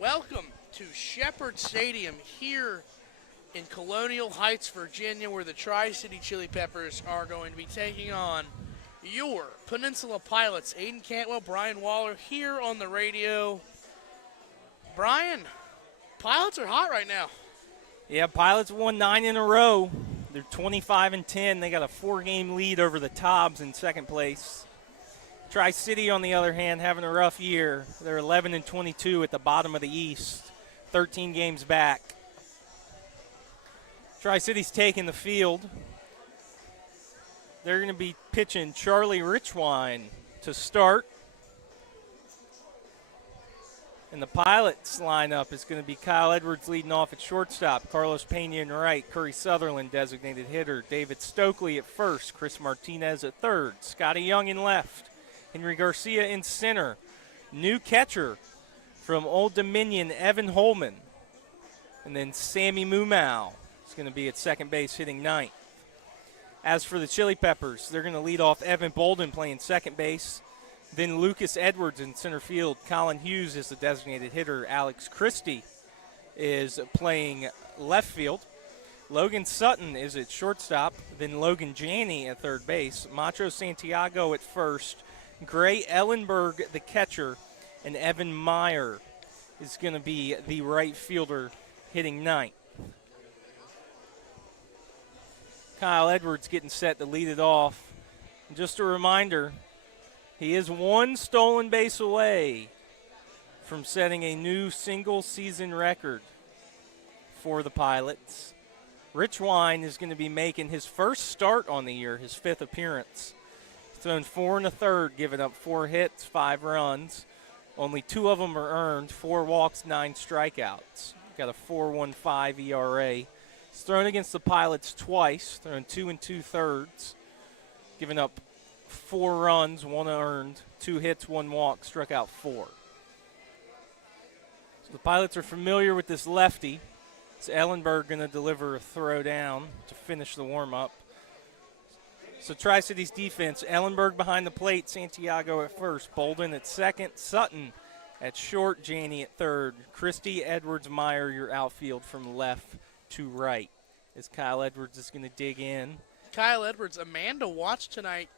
Welcome to Shepherd Stadium here in Colonial Heights, Virginia, where the Tri-City Chili Peppers are going to be taking on your Peninsula Pilots. Aiden Cantwell, Brian Waller here on the radio. Brian, Pilots are hot right now. Yeah, Pilots won 9 in a row. They're 25-10. They got a 4-game lead over the Tobbs in second place. Tri-City, on the other hand, having a rough year. They're 11-22 at the bottom of the East, 13 games back. Tri-City's taking the field. They're going to be pitching Charlie Richwine to start. And the Pilots lineup is going to be Kyle Edwards leading off at shortstop, Carlos Pena in right, Curry Sutherland designated hitter, David Stokely at first, Chris Martinez at third, Scotty Young in left, Henry Garcia in center. New catcher from Old Dominion, Evan Holman. And then Sammy Mumau is going to be at second base hitting ninth. As for the Chili Peppers, they're going to lead off Evan Bolden playing second base. Then Lucas Edwards in center field. Colin Hughes is the designated hitter. Alex Christie is playing left field. Logan Sutton is at shortstop. Then Logan Janney at third base. Macho Santiago at first. Gray Ellenberg, the catcher, and Evan Meyer is going to be the right fielder hitting ninth. Kyle Edwards getting set to lead it off. And just a reminder, he is one stolen base away from setting a new single-season record for the Pilots. Richwine is going to be making his first start on the year, his fifth appearance. Thrown 4 1/3, giving up 4 hits, 5 runs. Only 2 of them are earned, 4 walks, 9 strikeouts. Got a 4.15 ERA. He's thrown against the Pilots twice, thrown 2 2/3, giving up 4 runs, 1 earned, 2 hits, 1 walk, struck out 4. So the Pilots are familiar with this lefty. It's Ellenberg going to deliver a throw down to finish the warm-up. So Tri-City's defense, Ellenberg behind the plate, Santiago at first, Bolden at second, Sutton at short, Janney at third, Christie, Edwards, Meyer, your outfield from left to right. As Kyle Edwards is going to dig in. Kyle Edwards, a man to watch tonight.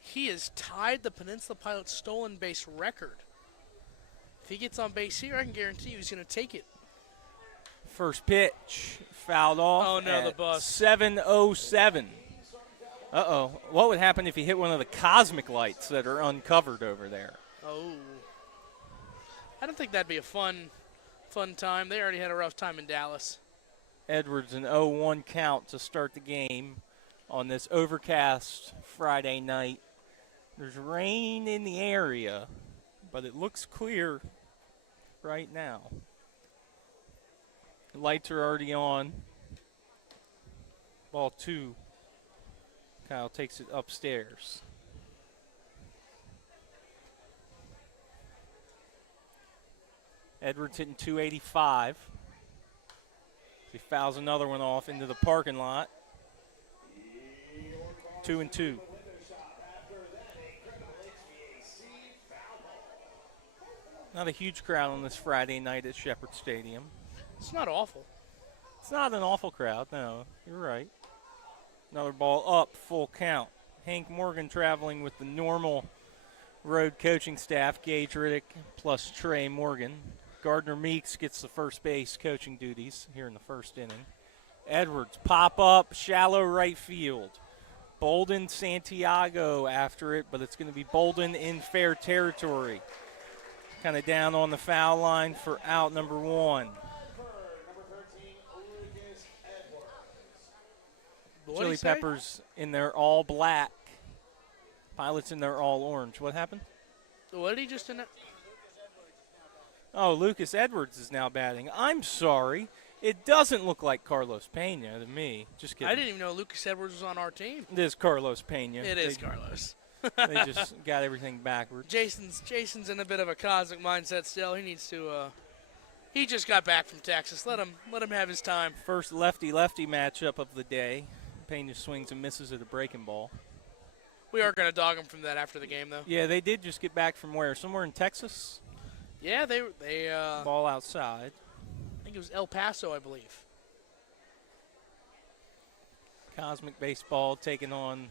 He has tied the Peninsula Pilots stolen base record. If he gets on base here, I can guarantee you he's going to take it. First pitch, fouled off. Oh, no, at the bus. 7:07. Uh-oh. What would happen if you hit one of the cosmic lights that are uncovered over there? Oh. I don't think that'd be a fun time. They already had a rough time in Dallas. Edwards an 0-1 count to start the game on this overcast Friday night. There's rain in the area, but it looks clear right now. The lights are already on. Ball 2. Kyle takes it upstairs. Edwards hitting 285. He fouls another one off into the parking lot. 2-2. Not a huge crowd on this Friday night at Shepherd Stadium. It's not awful. It's not an awful crowd, no. You're right. Another ball up, full count. Hank Morgan traveling with the normal road coaching staff, Gage Riddick plus Trey Morgan. Gardner Meeks gets the first base coaching duties here in the first inning. Edwards, pop up, shallow right field. Bolden, Santiago after it, but it's going to be Bolden in fair territory. Kind of down on the foul line for out number 1. Chili Peppers in their all black. Pilots in their all orange. What happened? What did he just in it? Oh, Lucas Edwards is now batting. I'm sorry. It doesn't look like Carlos Pena to me. Just kidding. I didn't even know Lucas Edwards was on our team. It is Carlos Pena. It is Carlos. They just got everything backwards. Jason's in a bit of a cosmic mindset still. He needs to he just got back from Texas. Let him have his time. First lefty-lefty matchup of the day. Pena swings and misses at a breaking ball. We are going to dog him from that after the game, though. Yeah, they did just get back from where? Somewhere in Texas? Yeah, they Ball outside. I think it was El Paso, I believe. Cosmic Baseball taking on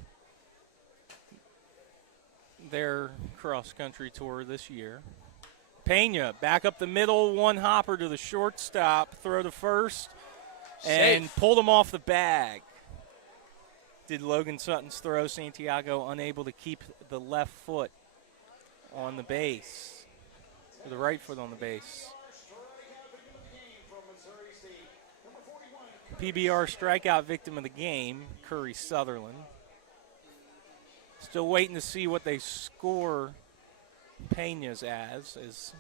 their cross-country tour this year. Pena back up the middle, one hopper to the shortstop, throw to first, and Safe. pulled him off the bag. Did Logan Sutton's throw. Santiago unable to keep the left foot on the base, or the right foot on the base. PBR strikeout victim of the game, Curry Sutherland. Still waiting to see what they score Pena's as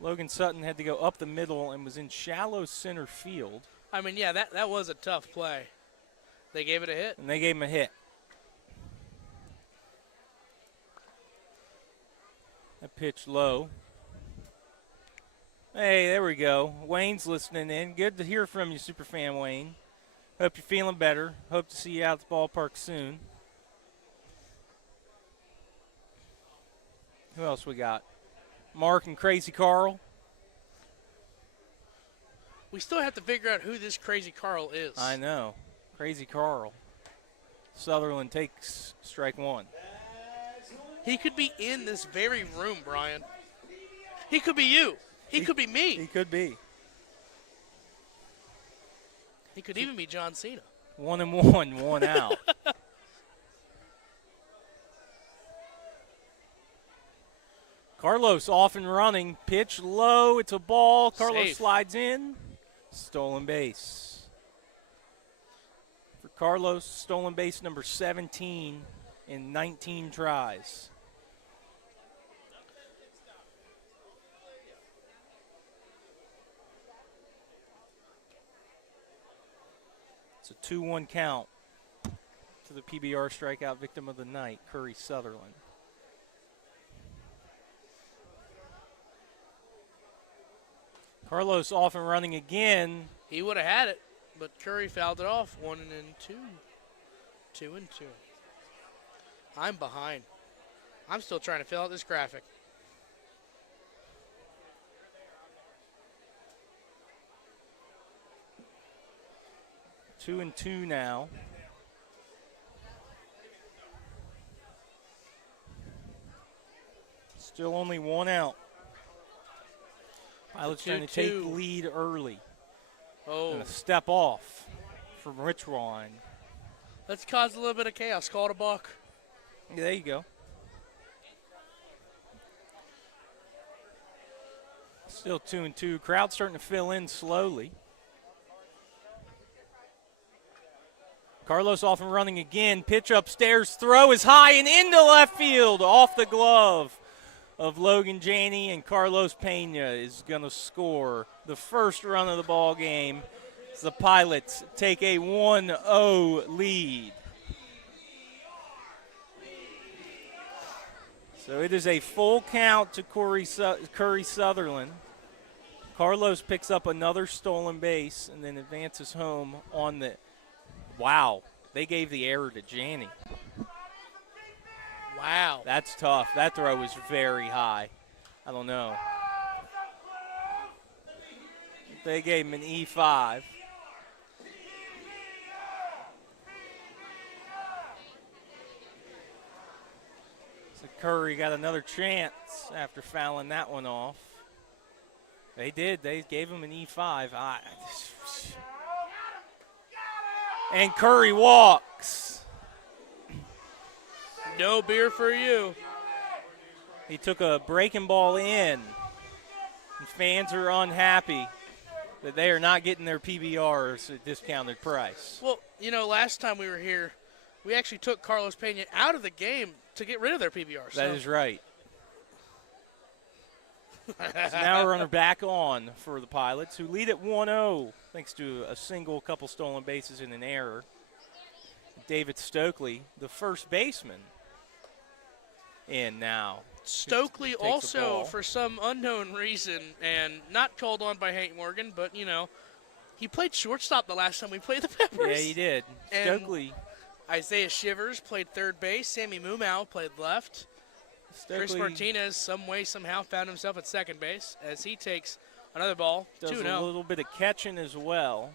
Logan Sutton had to go up the middle and was in shallow center field. I mean, yeah, that was a tough play. They gave it a hit. And they gave him a hit. That pitch low. Hey, there we go. Wayne's listening in. Good to hear from you, Superfan Wayne. Hope you're feeling better. Hope to see you out at the ballpark soon. Who else we got? Mark and Crazy Carl. We still have to figure out who this Crazy Carl is. I know. Crazy Carl. Sutherland takes strike one. He could be in this very room, Brian. He could be you. He could be me. He could be. He could even be John Cena. 1-1, one out. Carlos off and running. Pitch low. It's a ball. Carlos Safe. slides in. Stolen base. For Carlos, stolen base number 17 in 19 tries. It's a 2-1 count to the PBR strikeout victim of the night, Curry Sutherland. Carlos off and running again. He would have had it, but Curry fouled it off. 1-2. 2-2. I'm behind. I'm still trying to fill out this graphic. 2-2 now. Still only one out. Pilots trying to take the 2-2. lead early. Oh, And a step off from Richwine. let's cause a little bit of chaos. Call it a balk. There you go. Still 2-2. Crowd starting to fill in slowly. Carlos off and running again. Pitch upstairs. Throw is high and into left field. Off the glove of Logan Janney, and Carlos Pena is going to score the first run of the ball game. The Pilots take a 1-0 lead. So it is a full count to Curry Sutherland. Carlos picks up another stolen base and then advances home on the – wow, they gave the error to Janney. Wow. That's tough. That throw was very high. I don't know. They gave him an E5. So Curry got another chance after fouling that one off. They did. They gave him an E5. And Curry walks. No beer for you. He took a breaking ball in. And fans are unhappy that they are not getting their PBRs at discounted price. Well, you know, last time we were here, we actually took Carlos Pena out of the game to get rid of their PBR. That is right. So now we're back on for the Pilots, who lead at 1-0 thanks to a single, couple stolen bases, and an error. David Stokely, the first baseman, in now. Stokely Takes the also, ball. for some unknown reason, and not called on by Hank Morgan, but, you know, he played shortstop the last time we played the Peppers. Yeah, he did. And Stokely. Isaiah Shivers played third base. Sammy Mumau played left. Chris Stokely Martinez, some way, somehow, found himself at second base as he takes another ball. does 2-0. a little bit of catching as well.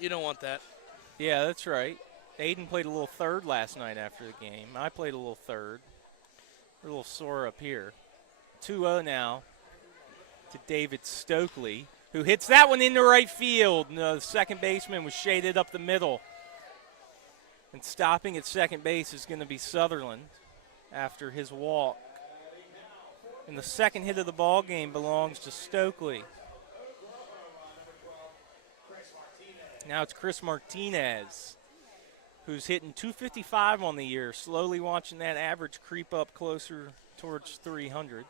You don't want that. Yeah, that's right. Aiden played a little third last night after the game. I played a little third. We're a little sore up here. 2-0 now to David Stokely, who hits that one into right field. The second baseman was shaded up the middle. And stopping at second base is going to be Sutherland after his walk. And the second hit of the ball game belongs to Stokely. Now it's Chris Martinez, who's hitting 255 on the year, slowly watching that average creep up closer towards 300.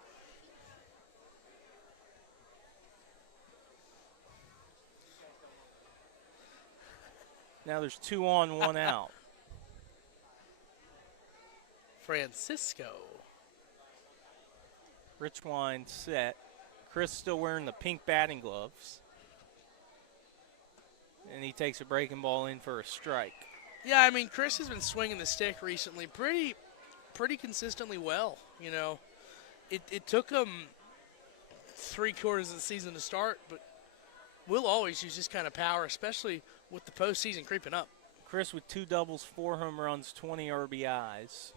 Now there's 2 on, 1 out. Francisco. Rich Wine set. Chris still wearing the pink batting gloves. And he takes a breaking ball in for a strike. Yeah, I mean, Chris has been swinging the stick recently pretty consistently well. You know, it took him 3/4 of the season to start, but we'll always use this kind of power, especially with the postseason creeping up. Chris with 2 doubles, 4 home runs, 20 RBIs.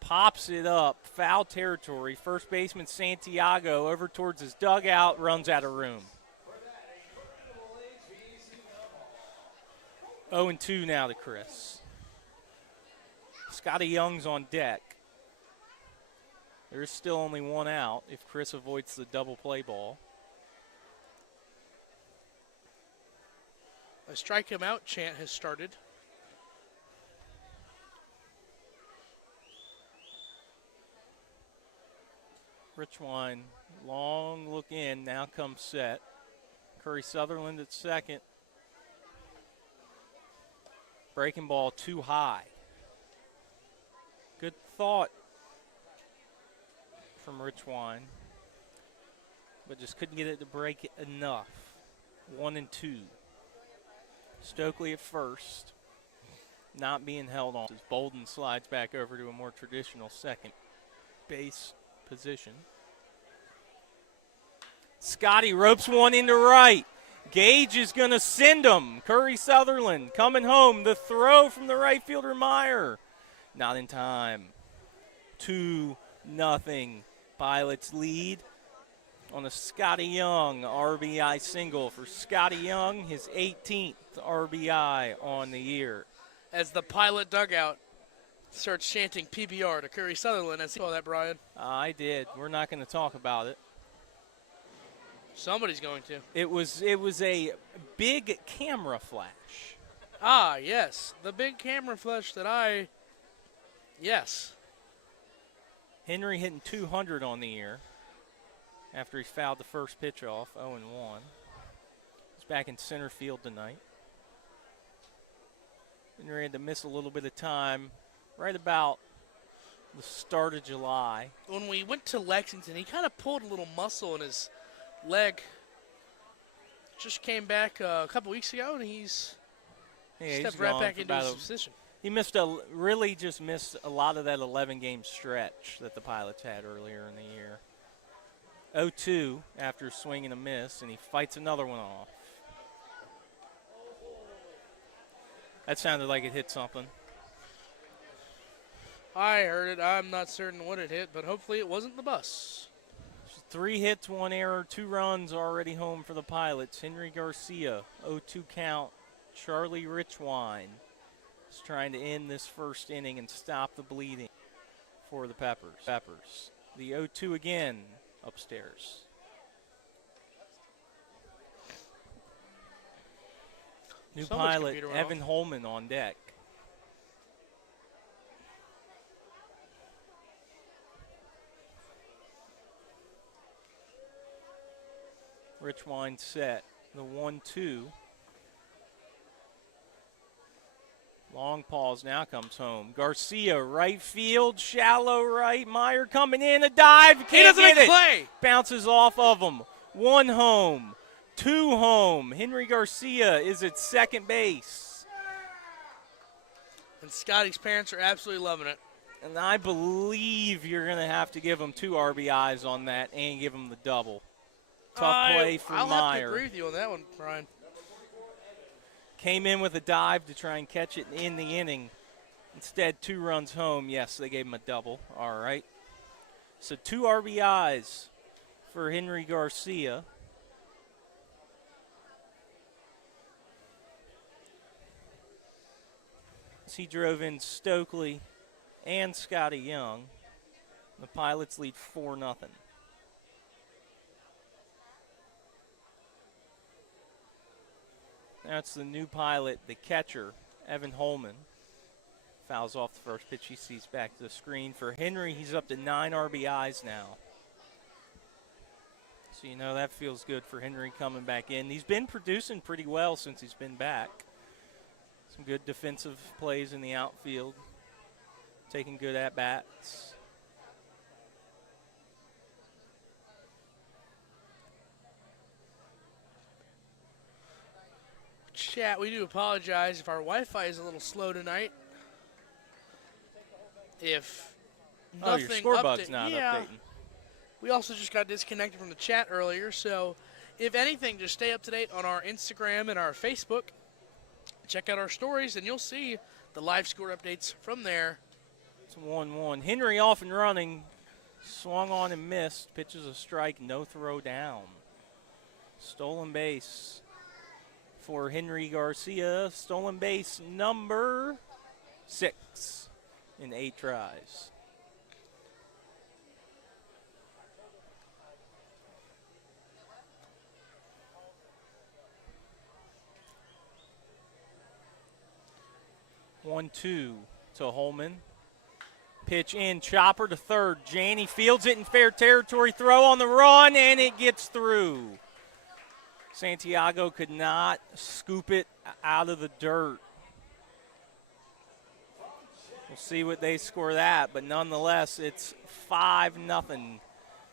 Pops it up, foul territory. First baseman Santiago over towards his dugout, runs out of room. 0-2 now to Chris. Scotty Young's on deck. There's still only 1 out if Chris avoids the double play ball. A strike him out chant has started. Rich Wine, long look in, now comes set. Curry Sutherland at second. Breaking ball too high. Good thought from Rich Wine, but just couldn't get it to break it enough. 1-2. Stokely at first, not being held on as Bolden slides back over to a more traditional second base position. Scotty ropes one into right. Gage is going to send him. Curry Sutherland coming home. The throw from the right fielder Meyer. Not in time. 2-0. Pilots lead on a Scotty Young RBI single for Scotty Young, his 18th RBI on the year. As the Pilot dugout starts chanting PBR to Curry Sutherland. I saw that, Brian. I did. We're not going to talk about it. Somebody's going to. It was a big camera flash. Ah, yes. The big camera flash that yes. Henry hitting 200 on the year after he fouled the first pitch off, 0-1. He's back in center field tonight. Henry had to miss a little bit of time right about the start of July. When we went to Lexington, he kind of pulled a little muscle in his leg. Just came back a couple weeks ago, and he's stepped right back into his position. He missed just missed a lot of that 11-game stretch that the Pilots had earlier in the year. 0-2 after swinging a miss, and he fights another one off. That sounded like it hit something. I heard it. I'm not certain what it hit, but hopefully it wasn't the bus. 3 hits, 1 error, 2 runs already home for the Pilots. Henry Garcia, 0-2 count. Charlie Richwine is trying to end this first inning and stop the bleeding for the Peppers. The 0-2 again upstairs. New pilot, Evan Holman on deck. Rich Wine set. The 1-2. Long pause now comes home. Garcia, right field, shallow right. Meyer coming in, a dive. Can't he doesn't get make it. a play. Bounces off of him. 1 home, 2 home. Henry Garcia is at second base. And Scotty's parents are absolutely loving it. And I believe you're going to have to give him 2 RBIs on that and give him the double. Tough play for I'll Meyer. have to agree with you on that one, Brian. Came in with a dive to try and catch it in the inning. Instead, 2 runs home. Yes, they gave him a double. All right. So 2 RBIs for Henry Garcia. As he drove in Stokely and Scotty Young. The Pilots lead 4-0. That's the new Pilot, the catcher, Evan Holman. Fouls off the first pitch. He sees back to the screen. For Henry, he's up to 9 RBIs now. So, you know, that feels good for Henry coming back in. He's been producing pretty well since he's been back. Some good defensive plays in the outfield. Taking good at-bats. Chat, we do apologize if our Wi-Fi is a little slow tonight. If nothing your score bug's not updating. We also just got disconnected from the chat earlier, so if anything, just stay up to date on our Instagram and our Facebook. Check out our stories, and you'll see the live score updates from there. It's 1-1. Henry off and running. Swung on and missed. Pitches a strike, no throw down. Stolen base for Henry Garcia. Stolen base number 6 in 8 tries. One, 2 to Holman. Pitch in, chopper to third. Janney fields it in fair territory. Throw on the run, and it gets through. Santiago could not scoop it out of the dirt. We'll see what they score that, but nonetheless, it's 5-0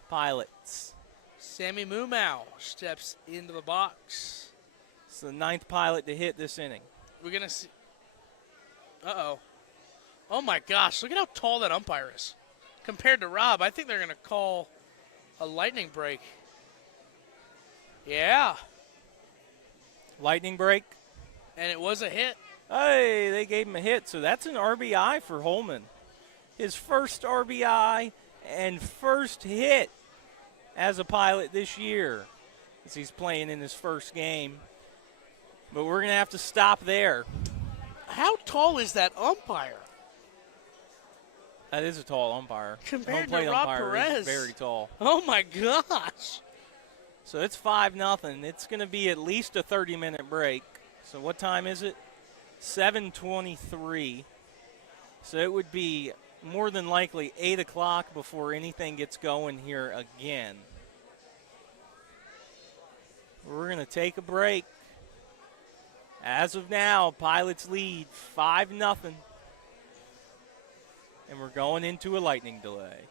Pilots. Sammy Mumau steps into the box. It's the 9th Pilot to hit this inning. We're going to see. Uh-oh. Oh, my gosh. Look at how tall that umpire is. Compared to Rob, I think they're going to call a lightning break. Yeah. Lightning break. And it was a hit. Hey, they gave him a hit, so that's an RBI for Holman. His first RBI and first hit as a Pilot this year as he's playing in his first game. But we're going to have to stop there. How tall is that umpire? That is a tall umpire. Compared Home plate to Rob umpire Perez. is very tall. Oh, my gosh. So it's 5-0. It's going to be at least a 30-minute break. So what time is it? 7:23. So it would be more than likely 8 o'clock before anything gets going here again. We're going to take a break. As of now, Pilots lead 5-0. And we're going into a lightning delay.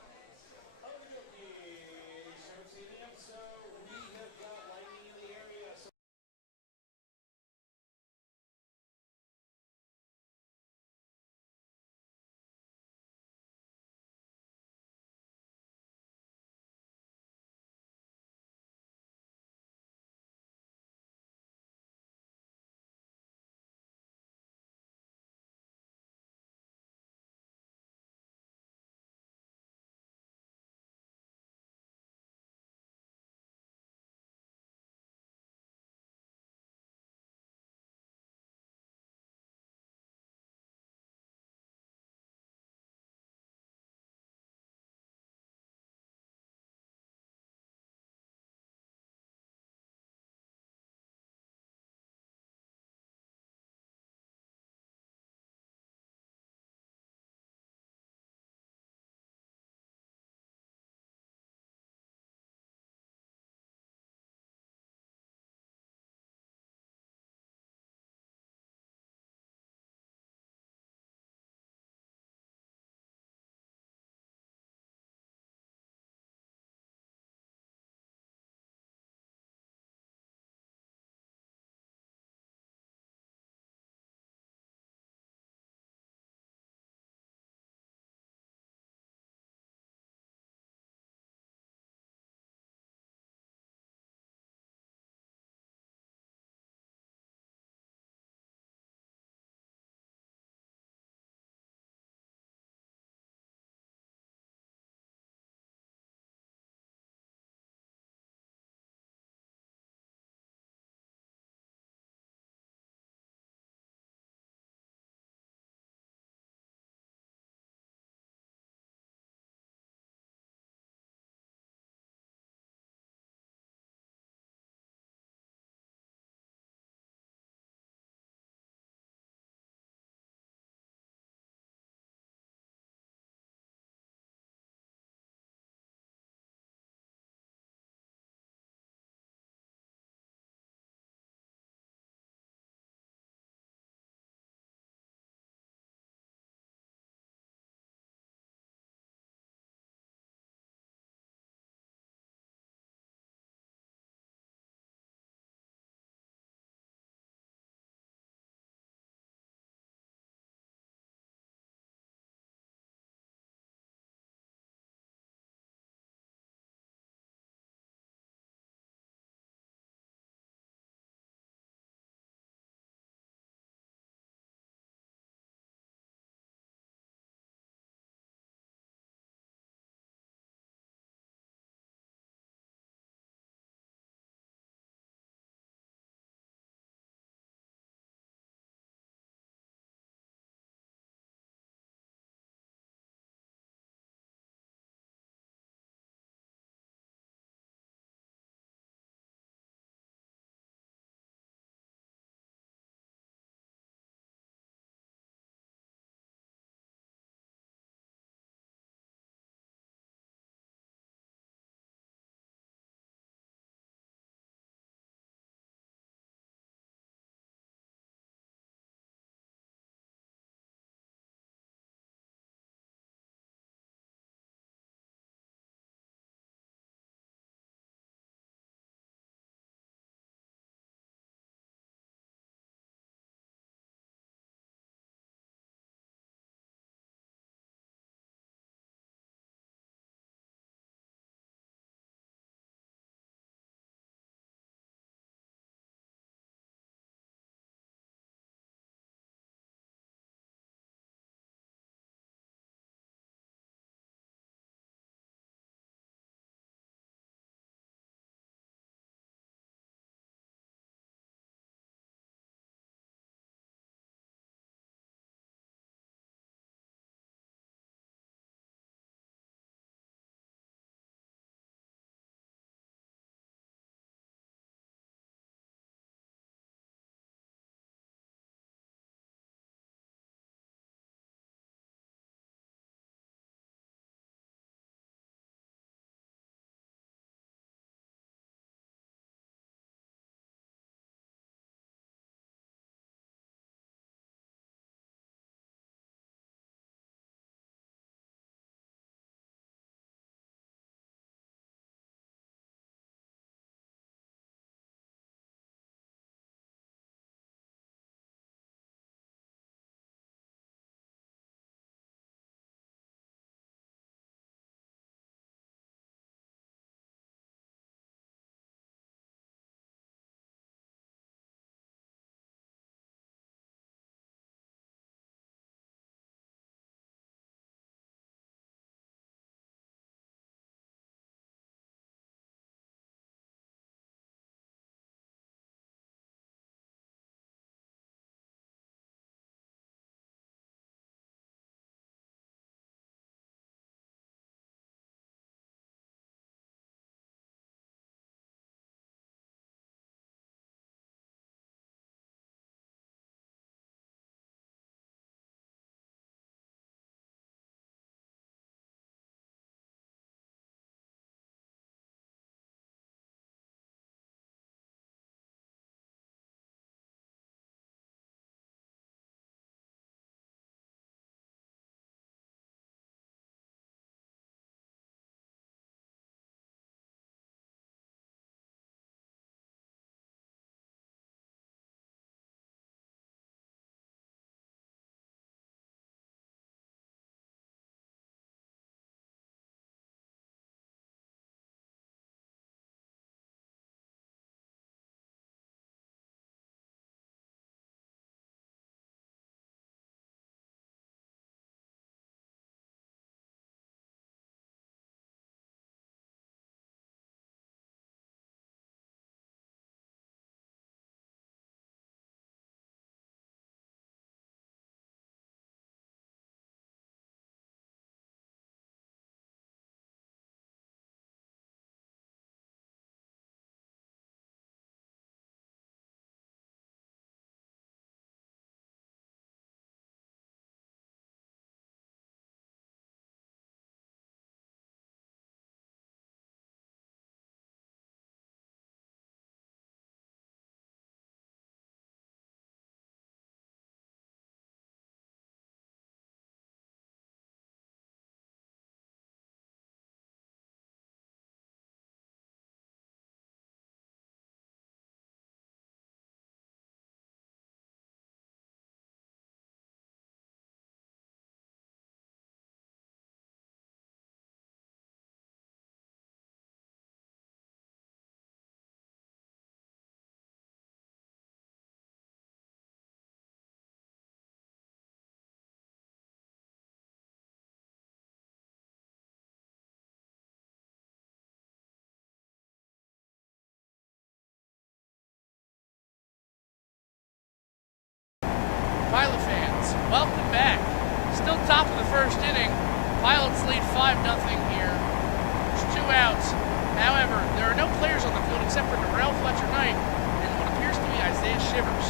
fields. However, there are no players on the field except for Darrell Fletcher Knight and what appears to be Isaiah Shivers.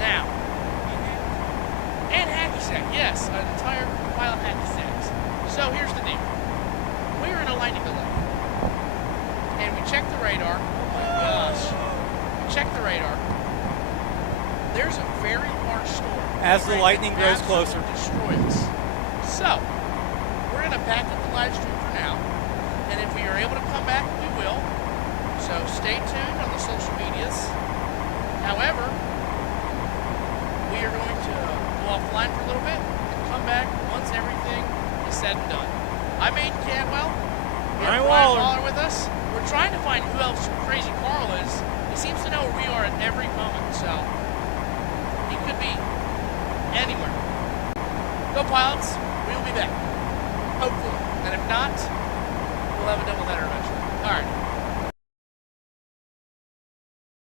Now, and hacky sack, yes, an entire pile of hacky sacks. So here's the deal. We are in a lightning delay. And we checked the radar. Oh my gosh. We checked the radar. There's a very large storm. As the lightning grows Absolutely closer. destroy us. So, we're going to back up the live stream for now. And if we are able to come back, we will. So stay tuned on the social medias. However, we are going to go offline for a little bit and come back once everything is said and done. I'm Aiden Cantwell. We have Brian Brian Waller. Waller with us. We're trying to find who else Crazy Carl is. He seems to know where we are at every moment, so he could be anywhere. Go Pilots. We will be back. Hopefully. And if not, we'll have a doubleheader eventually. All right.